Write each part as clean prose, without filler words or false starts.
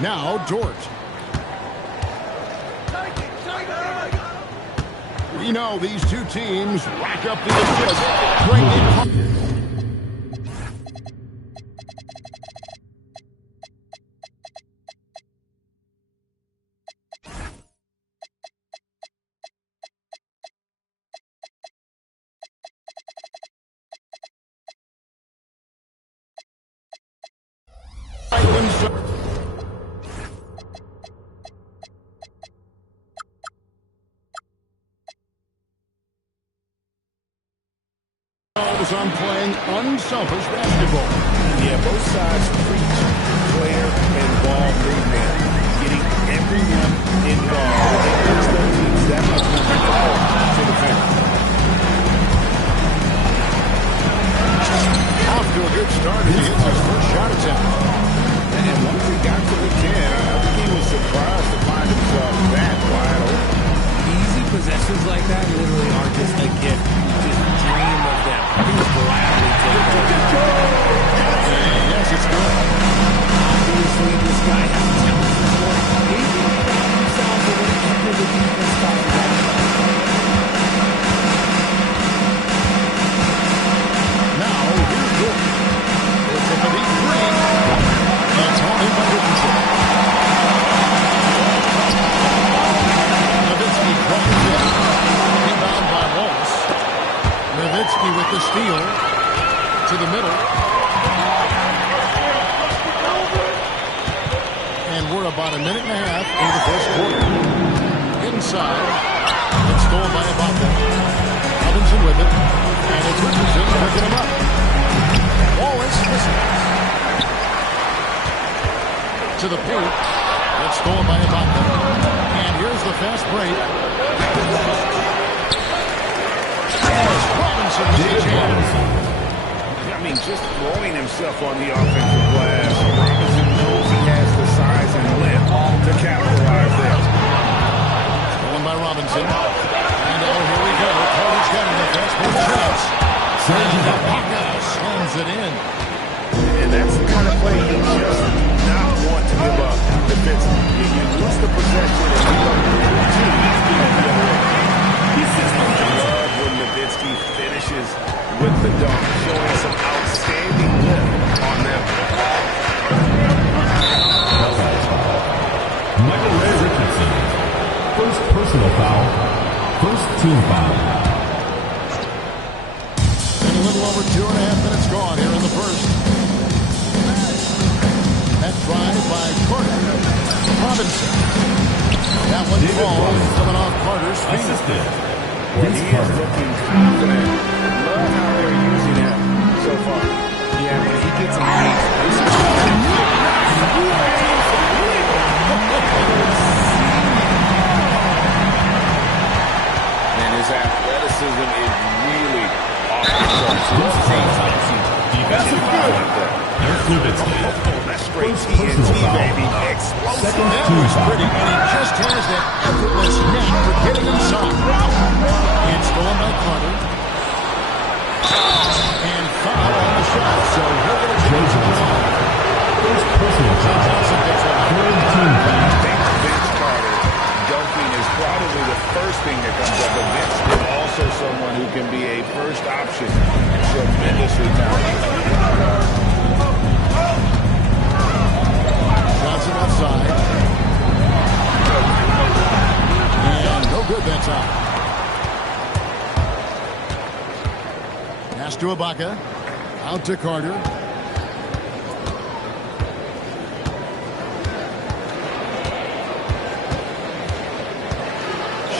Now Dort. We know these two teams rack up the assists. Great. On playing unselfish basketball. Yeah, both sides preach player and ball movement, getting everyone involved. Against those teams, that must be difficult to defend. Off to a good start as he hits his first shot attempt. And once he got to the 10, I think he was surprised to find himself that wide open. Easy possessions like that literally are just a gift. You just dream of them. He was gladly taking it. Yes, it's good. Obviously, this guy has talent for scoring. He found himself when it came to the defense talking about it. Now, here's Dort. It's a deep three. It's on in by Richardson. Nowitzki crosses it. Rebound by Wallace. Nowitzki with the steal to the middle. And we're about a minute and a half into the first quarter. Inside. It's stolen by Ibaka. Robinson with it. And it's Richardson picking him up. Wallace misses. To the paint. It's stolen by Ibaka. And here's the fast break. Robinson with the chance. I mean, just throwing himself on the offensive glass. Robinson knows he has the size and length to capitalize there. Stolen by Robinson. And oh, here we go. Carter's got him the fast break chance. And Ibaka slams it in. And that's the kind of play you just not want to give up defensively. You lose the possession and you don't really two. I love when Nowitzki finishes with the dunk, showing some outstanding lift on them. Michael Richardson. First personal foul. First team foul. And a little over 2.5 minutes gone here in the first. That drive by Carter. Robinson. That one falls coming off Carter's feet. Assisted. He is looking confident. Love how they're using him so far. Yeah, when he gets engaged, this is and his athleticism is really off the charts. This is obviously defensive foul. There's Nowitzki. That's straight TNT, baby. Explosive. That was pretty, and he just has that effortless knack for getting inside. It's stolen by Carter. And foul on the shot, so he'll get a chance to go on. First personal foul. Third team foul. Vince Carter dunking is probably the first thing that comes up. But Vince is also someone who can be a first option. Tremendously talented. Johnson outside. And no good that time. Pass to Ibaka. Out to Carter.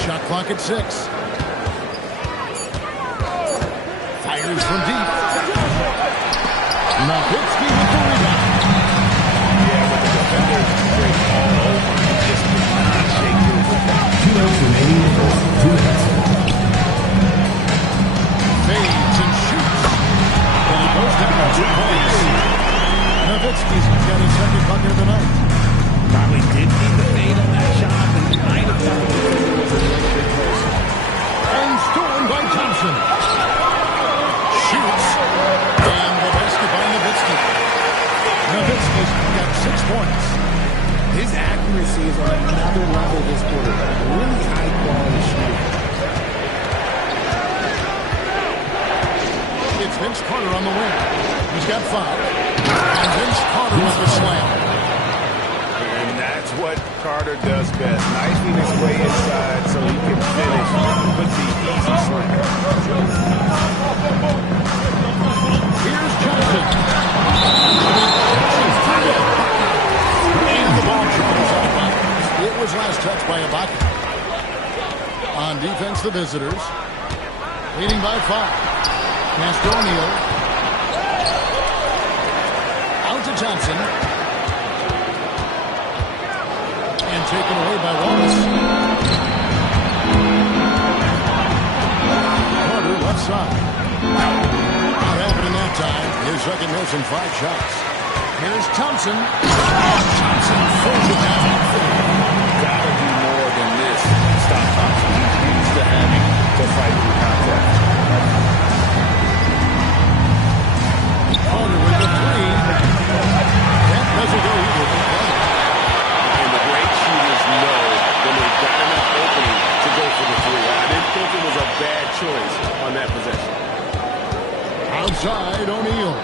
Shot clock at 6. Fires from deep. Nowitzki with the rebound. Yeah, but the defenders break all over. He just cannot shake loose. 2 minutes remaining in the first. 2 minutes. Fades and shoots. And he goes down 2 points. Nowitzki's got his second bucket of the night. probably did need the fade on that shot and might have thought the defender was a little bit closer. And stolen by Thompson. Shoots. And the basket by Nowitzki. Nowitzki's got 6 points. His accuracy is on another level this quarter. Really high quality shooting. It's Vince Carter on the wing. He's got 5. And Vince Carter with the slam. And that's what Carter does best. Knifing his way inside so he can finish with the easy slam. Here's Johnson. And the ball travels out of bounds. It was last touched by Ibaka. On defense, the visitors. Leading by 5. Pass to O'Neal. Out to Johnson. And taken away by Wallace. Carter left side. Not happening that time. His second miss in 5 shots. Here's Thompson. Thompson throws it down. Gotta do more than this. Stop Thompson. He's used to having to fight through contact. Carter with the 3. That doesn't go either. And the great shooters know when they've got enough opening to go for the 3. I didn't think it was a bad choice on that possession. Outside, O'Neal.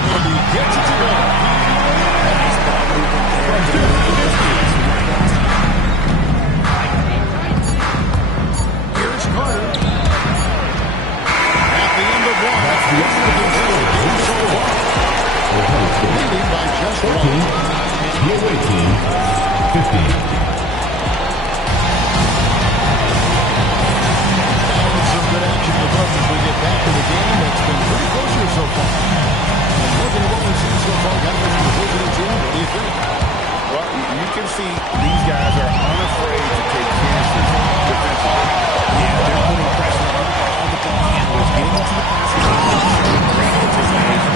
And he gets it to go. Here's Carter. At the end of 1. That's the end of the game so far. Leading by just 1. The away team, 15. Some good action with us as we get back to the game. It's been pretty close here so far. And looking at what we've seen so far, got this division team. What do you think? Well, you can see these guys are unafraid to take chances defensively. Yeah, they're putting pressure on all the ball handlers, getting into the passing lane, great anticipation.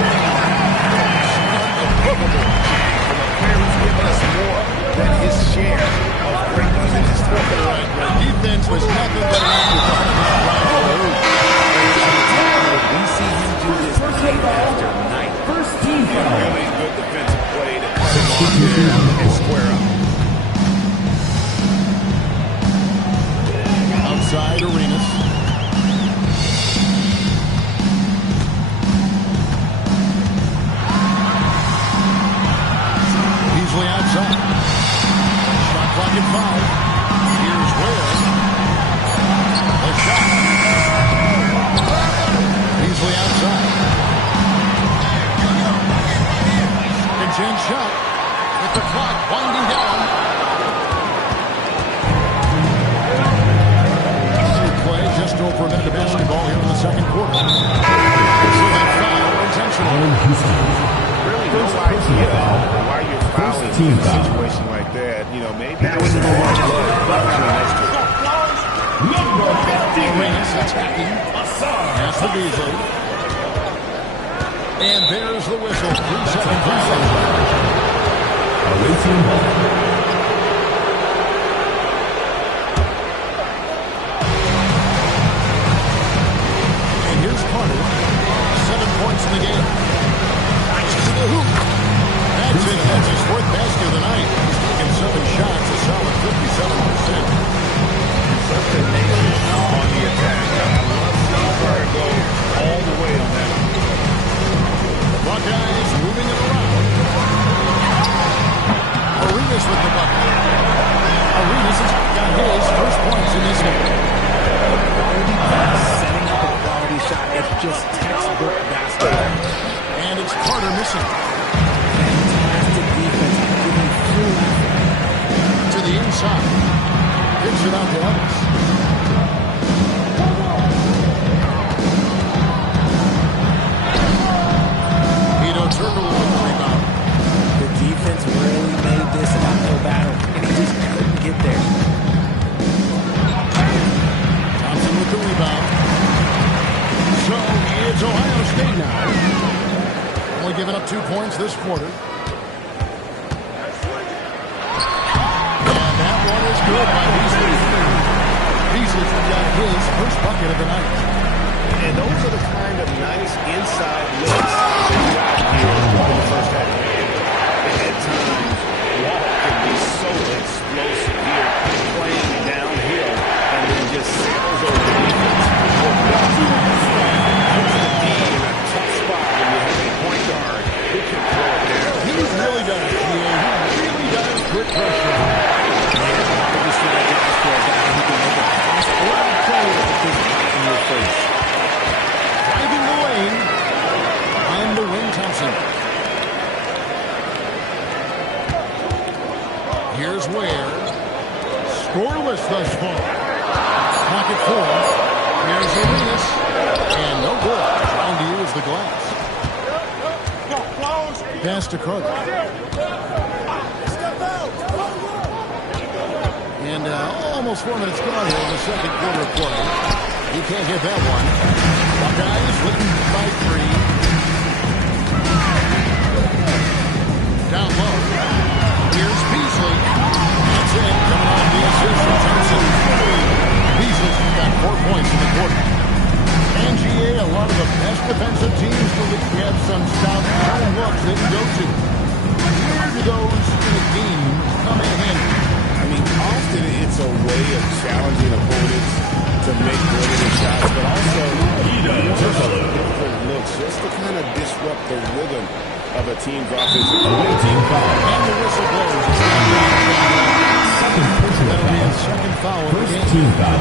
Unbelievable. From a player who's given us more than his share of greatness in his career. Right. Defense was nothing but an afterthought in that round. We see him do this night after night. First team foul. Really good defensive play to cut him off there and square up. Outside, Arenas. Beasley outside. Shot clock at 5. Here's Ware. The shot. Beasley outside. Change shot with the clock winding down. Play just over a minute of basketball here in the second quarter. So they foul intentionally. Really no idea why you're fouling in a situation like that. You know, maybe there's more love to an extra. Arenas attacking. Pass to Beasley. And there's the whistle. 3 seconds. Away team ball. And here's Carter. 7 points in the game. Nice to the hoop. That's it. That's his 4th basket of the night. He's taken 7 shots, a solid 57%. Such a nation on the attack. I love seeing Carter go all the way on that. Buckeyes moving it around. Arenas with the bucket. Arenas has got his first points in this game. Quality pass, setting up a quality shot. It's just textbook basketball. And it's Carter missing. Fantastic defense, giving full effort. To the inside. Kicks it out to Ellis. Turtle with the rebound. The defense really made this an uphill battle, and he just couldn't get there. Thompson with the rebound. So it's Ohio State now. Only giving up 2 points this quarter. And that one is good by Beasley. Beasley's got his first bucket of the night. And those are the kind of nice inside looks that you got here in the first half. At times, quick pressure. Driving the lane. On the wing, Thompson. Here's Ware. Scoreless thus far. Pocket four. Here's Arenas. And no good. Trying to use the glass. Pass to Carter. And almost 4 minutes gone here in the second quarter of play. He can't hit that one. Buckeyes leading by 3. Down low. Here's Beasley. That's it. Coming off the assist from Thompson. Beasley's got 4 points in the quarter. And GA, a lot of the best defensive teams in the league have some stout zone looks they can go to. Where do those in a game come in handy? I mean, often it's a way of challenging opponents to make limited shots, but also different looks just to kind of disrupt the rhythm of a team's offensive play. Team foul. And the whistle blows. Second personal That'll be foul. his second foul of the First game. team foul.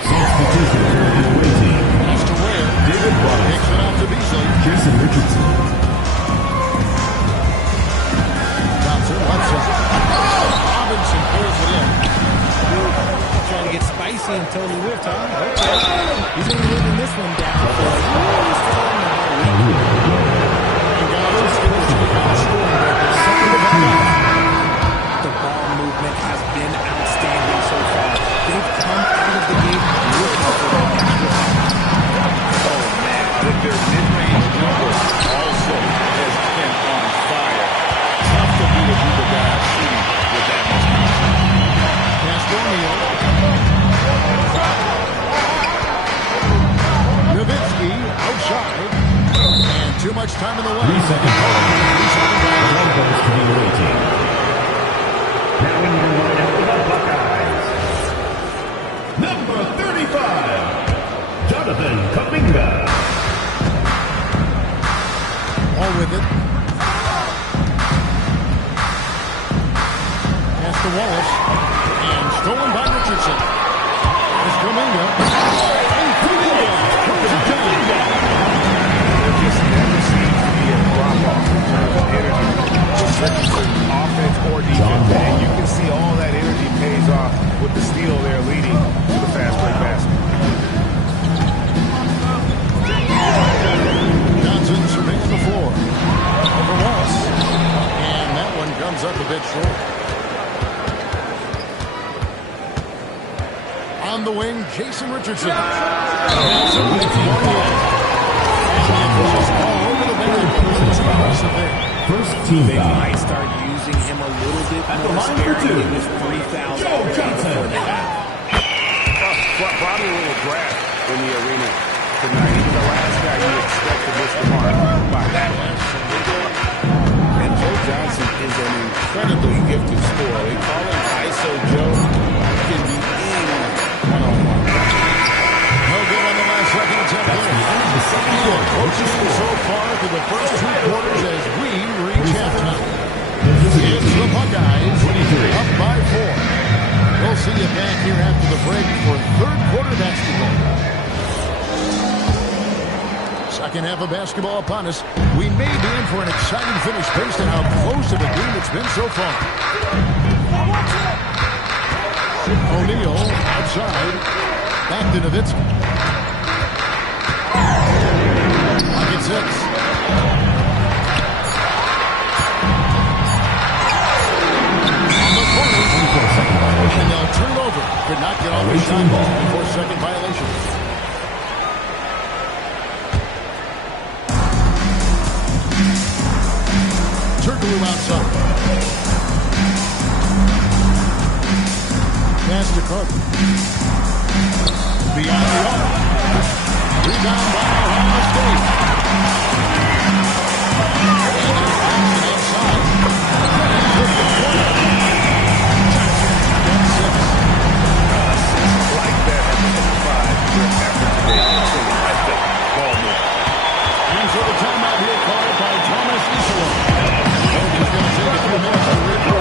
Substitution for the away team. Pass to Ware. David Wallace. Kicks it out to Beasley. Jason Richardson. Thompson lets it. Robinson pulls it in. Trying to get spicy and totally whipped, huh? Okay. He's going to be living this one down for us. Really still in the The ball movement has been outstanding so far. They've come out of the gate looking for that extra power. Oh, man, with their mid-range number also has been on fire. Tough to beat a group of guys shooting with that much power. Pass to O'Neal. Nowitzki outside. And too much time in the lane. 3 second foul. One goes to the away team. Now in your lineup for the Buckeyes. Number 35, Jonathan Kuminga. All with it. Pass to Wallace. And stolen by Richardson. It's Kuminga. And Kuminga throws it down. There just never seems to be a drop-off in terms of energy. Richardson, offense or defense. And you can see all that energy pays off with the steal there leading to the fast break basket. Johnson surveying the floor. Over Wallace. And that one comes up a bit short. On the wing, Jason Richardson. And so it's 1-1. Just all over the bench. First team They foul. might start using him a little bit At the more line for sparingly two. with 3 fouls Joe already Johnson. before the half. Probably a little draft in the arena tonight. Even the last guy you expect to miss the mark by that much. And Joe Johnson is an incredibly gifted scorer. They call him ISO Joe. He can be in one-on-one. No good on the last second attempt there. Coaching so far through the first 2 quarters as we reach halftime. It's the Buckeyes up by 4. We'll see you back here after the break for third quarter basketball. Second half of basketball upon us. We may be in for an exciting finish based on how close of a game it's been so far. O'Neal outside. Back to Nowitzki. Pocket 6. On the corner. And they'll turn it over. Could not get on the shot before second violation. Turkoglu outside. Pass to Carter. Beyond the arc. Rebound by Ohio State. And they're passing outside. With the corner. That's 6. Like that at the 5. Good effort today. Terrific ball move. And so the timeout here called by Thomas Isola. Coach is going to take a few minutes to regroup.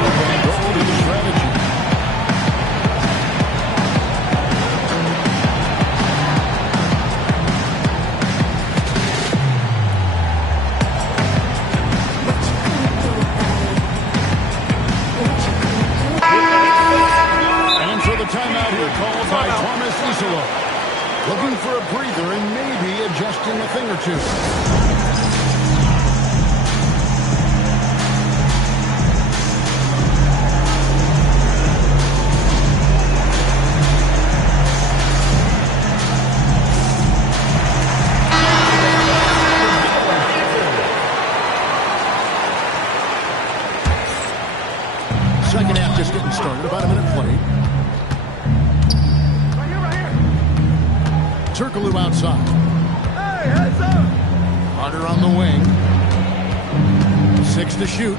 for a breather and maybe adjusting a thing or two. Second half just getting started. About a minute played. Turkaloo outside. Hey, heads up! Carter on the wing. 6 to shoot.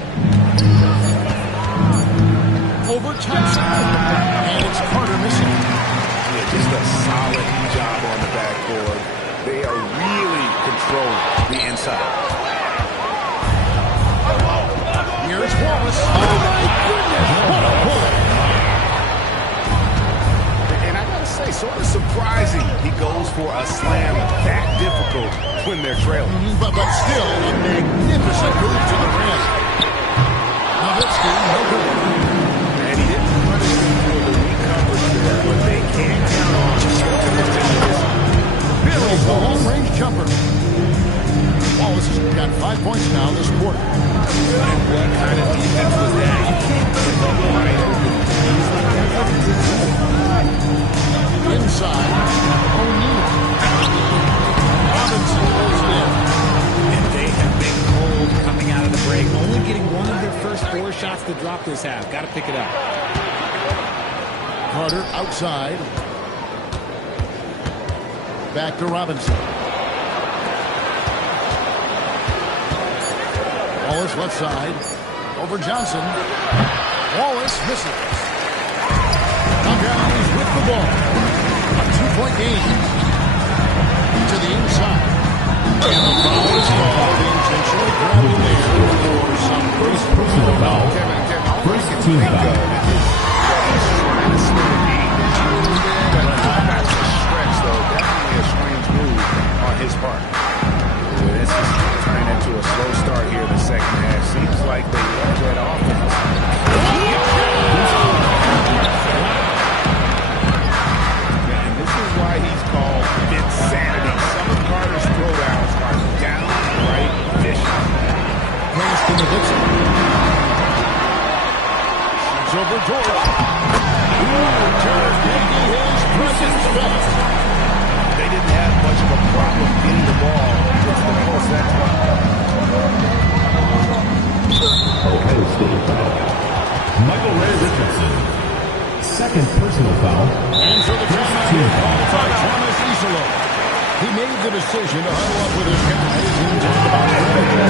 Over Thompson. And it's Carter missing. Yeah, just a solid job on the backboard. They are really controlling the inside. Here's Wallace. Oh, my goodness. What a pull. And I gotta say, sort of surprising he goes for a slam that difficult when they're trailing. But still, a magnificent move to the rim. Nowitzki, no good. And he didn't punish them for the weak coverage there, but they can count on him to continue this. Billy's the long-range jumper. Wallace has got 5 points now this quarter. And what kind of defense was that? You can't give up wide open threes like that. Inside, O'Neal. Robinson pulls it in. And they have been cold coming out of the break. Only getting one of their first 4 shots to drop this half. Got to pick it up. Carter outside. Back to Robinson. Wallace left side. Over Johnson. Wallace misses. Hawkeyes with the ball. A 2-point game. To the inside. And the foul is called. They intentionally grabbed him there for some First personal foul. First team foul. He's trying to slow the game down. But that's a stretch, though. Definitely a strange move on his part. This is turning into a slow start here in the second half. Seems like they love that offense. And this is why he's called insanity. Some of Carter's throwdowns are downright vicious. pass to Nowitzki. Shoots over George. George making his presence felt. They didn't have much of a problem getting the ball into the post that time. Ohio State foul. Michael Ray Richardson. Second personal foul. And for the timeout called by Thomas Isolo. He made the decision to huddle up with his guys and talk about strategy.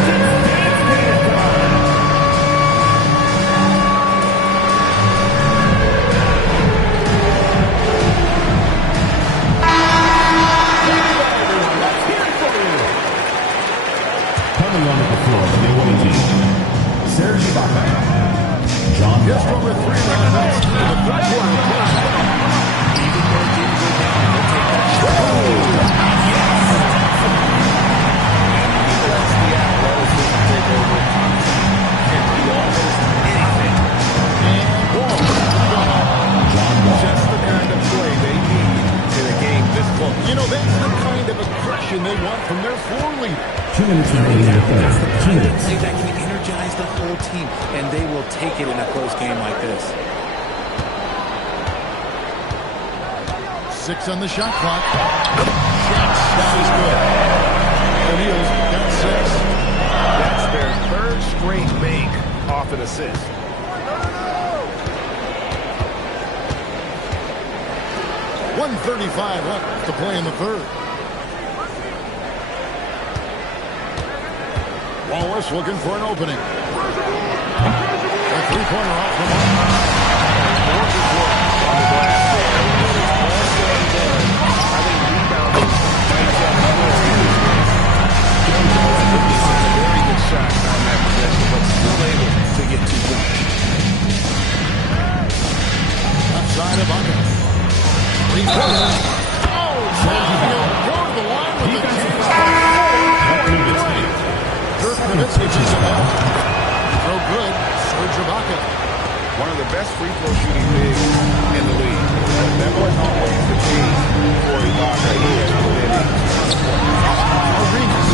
Coming onto the floor for the away team. Serge Ibaka. John Just Wall. over 3 minutes into the third quarter. Even though teams go down, they'll take that shot. Yes! And he lets the athleticism take over. Can do almost anything. And Wall. John Wall. Just the kind of play they need in a game this close. You know, that's the kind of aggression they want from their floor leader. 2 minutes remaining in the third. 2 minutes. Play that can energize the whole team, and they will take it in a close game like this. 6 on the shot clock. That is good. O'Neal's got 6. That's their third straight make off an assist. .135 left to play in the third. Wallace looking for an opening. A three-pointer off the mark. On the glass there. More said than done. I think rebounding might get more. He's had a very good shot on that possession, but still able to get 2 points. Left side of Ibaka. Three-pointer. Oh, go to the line with the Dirk Nowitzki just about. Throw good. Serge Ibaka. One of the best free throw shooting bigs in the league. But that wasn't always the case for Ibaka. He has been a ton of points. Arenas.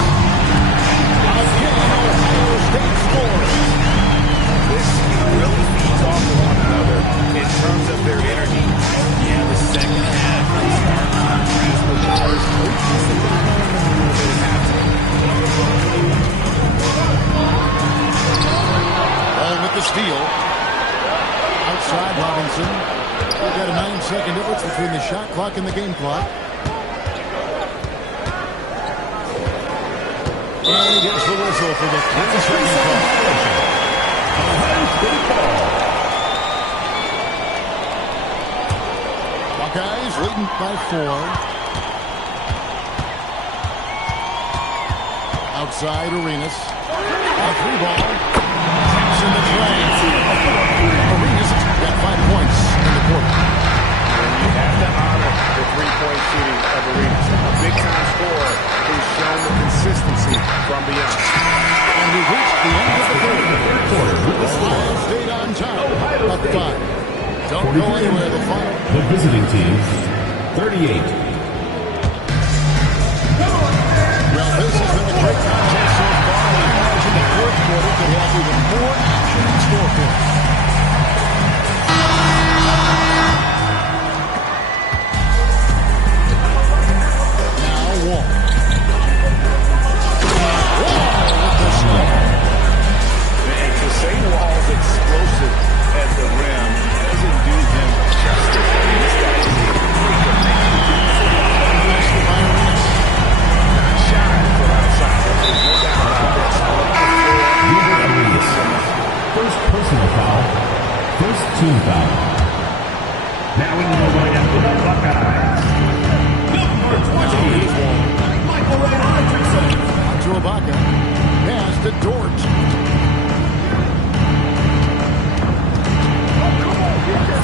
Again, Ohio State scores. This really feeds off of one another in terms of their energy. Yeah, the second half, they start contrast with the first. Coaches have gone on a little bit of halftime. Ball with the steal. Outside Robinson. We've got a 9-second difference between the shot clock and the game clock. And he gets the whistle for the 3-second call. Buckeyes leading by 4. Outside Arenas. A 3-ball. Taps in the tray. Arenas got 5 points in the quarter. You have to honor the three-point shooting of Arenas. A big-time scorer who's shown the consistency from beyond. And we've reached the end of the third quarter. Ohio State on top. Up 5. Don't go anywhere. The final. The visiting team, 38. Well, this has been a great contest so far. I imagine the fourth quarter could have even more action in store for us. Now Wall. Wall with the slam. And to say Wall's explosive at the rim doesn't do him justice. I mean, this guy is a freak of nature. Not shy from outside. There's no doubt about this. First personal foul. First team foul. Now in the lineup for the Buckeyes. Number 20, Michael Ray Hutchinson. To Ibaka. Pass to Dort.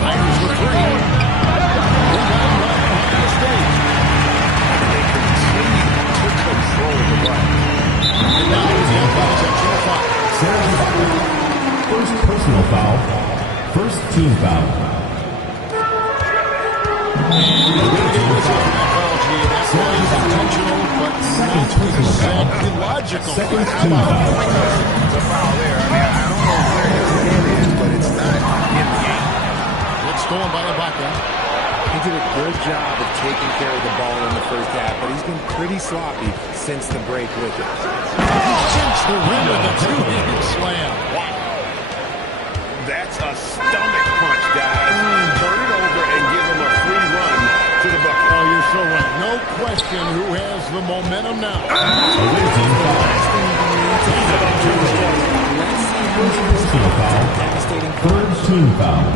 Fires the 3. Rebound by Ohio State. They continue to control the ball. And now he's got the intentional foul. Serge Ibaka. First personal foul. First team foul. Intentional, but not 100% illogical. Second team foul. It's a foul there. I mean, I don't know where his head is, but it's not in the game. It's stolen by Ibaka. He did a good job of taking care of the ball in the first half, but he's been pretty sloppy since the break with it. He sinks the rim with a two-handed slam. Wow. That's a stomach punch, guys. Turn it over and give him a free run to the bucket. Oh, you're so right. No question who has the momentum now. Away team foul. First personal foul. Third team foul.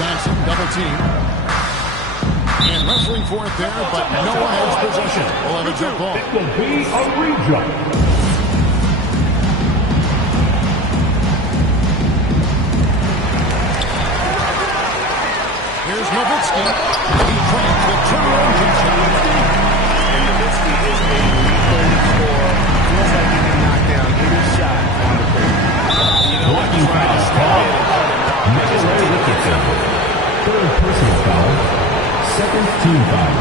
Johnson double team. And wrestling for it there, but no one has possession. We'll have a jump ball. It will be a rejump. Here's Nowitzki. He drains the turnaround jump shot. And Nowitzki is a lethal scorer. Feels like he can knock down any shot on the court. You know what? He's trying to step in and cut him down. Just take it down. Third personal foul. Second team foul.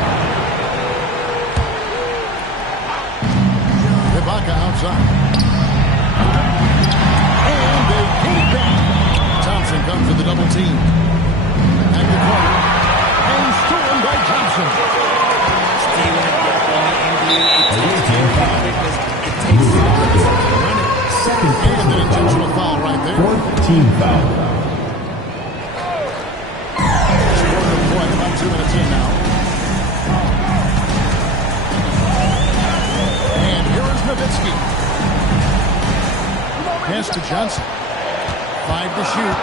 Ibaka outside. And they put it back. Thompson comes to the double team. At the corner. And stolen by Thompson. Stealing it back on the NBA. Away team foul. It takes a lot to run it. Second And an personal intentional foul. foul right there. Fourth team foul. Scored the play about 2 minutes in now. And here is Nowitzki. Pass to Johnson. 5 to shoot.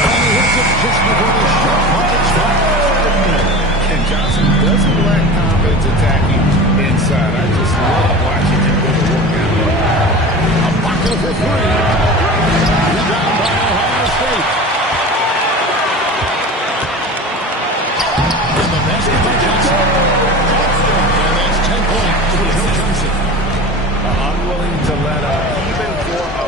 And he hits it just before the shot clock expires. And Johnson doesn't lack confidence attacking inside. I just love watching him go to work down there. Ibaka for 3. Rebound by Ohio State. And the basket by Johnson. And that's 10 points for Joe Johnson. Unwilling to let up even for a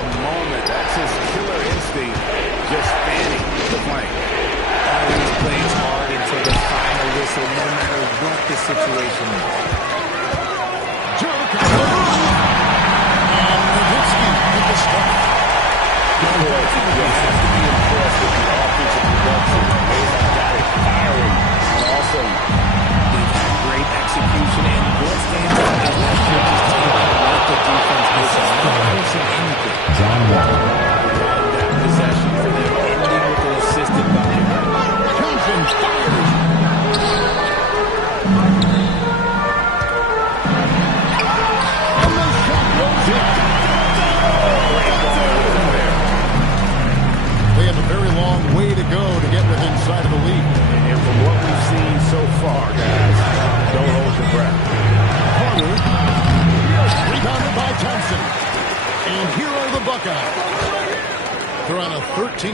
They're on a 13-4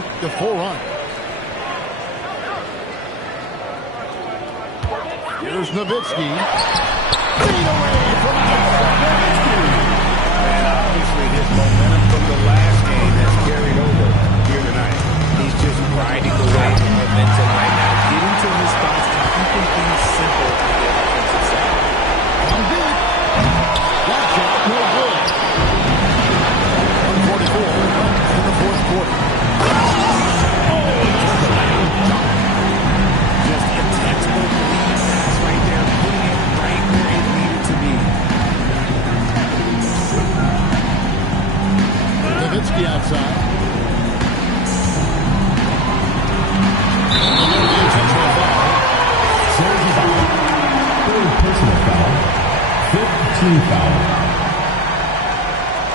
run. Here's Nowitzki. Lead away from Nowitzki. And obviously his momentum from the last game has carried over here tonight. He's just riding the wave of momentum right now, getting to his spots and keeping things simple on the offensive side. On deep. That shot, no good. 144 in the fourth quarter. Just a textbook lead pass right there, putting it right where it needed to be. Nowitzki outside. Intentional foul. Serves foul. Third personal foul. Fifth team foul.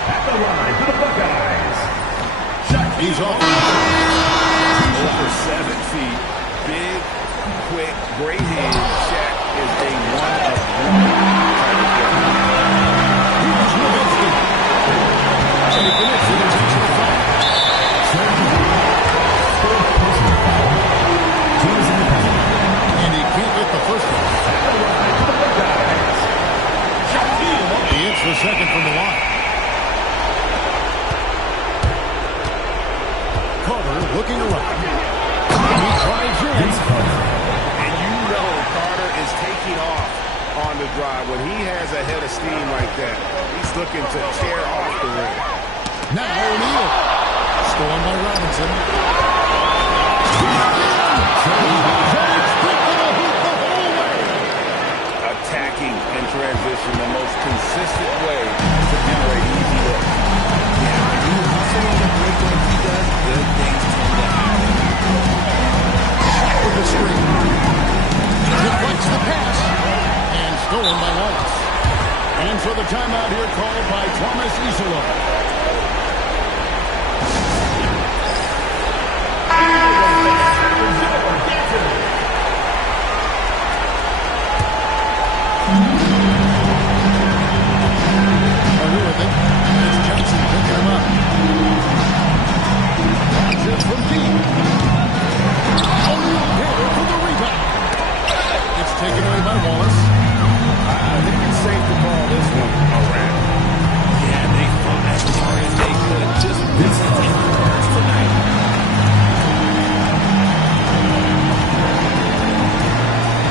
At the line for the Buckeyes. He's off. Over 7 feet. Big, quick, great hands. Shaq is a one-of-one type of player. Here's Nowitzki. And he commits an intentional foul. Third personal foul. Teams in the penalty. And he can't get the first one. At the line for the Buckeyes. He hits the second from the line. Carter looking around. He drives in. And you know Carter is taking off on the drive. When he has a head of steam like that, he's looking to tear off the rim. Now O'Neal. Stolen by Robinson. Attacking in transition, the most consistent way to generate easy looks. Yeah, when you hustle on the break like he does, good things tend to happen. With the screen. Deflects the pass. And stolen by Wallace. And so the timeout here called by Thomas Isola. With it. It's Johnson picking him up. Launches from deep. O'Neal there for the rebound. It's taken away by Wallace. I think it's safe to call this one a wrap. Yeah, they fought as hard as they could. Just recent errors tonight.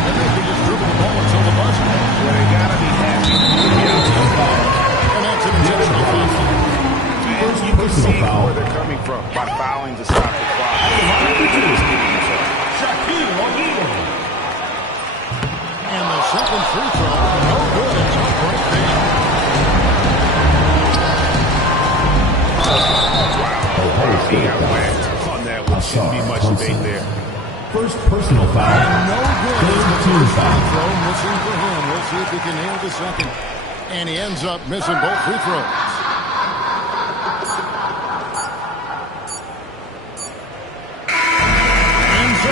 And they can just dribble the ball until the buzzer. Well, they gotta be happy. And that's an intentional foul. And you can see where they're coming from by fouling to stop the clock. Shaquille O'Neal. And the second free throw, no good. It's up right there. Wow. He got whacked on that one. Shouldn't be much debate there. First personal foul. No good. Third It's the team first free foul. throw missing for him. We'll see if he can nail the second. And he ends up missing both free throws. And so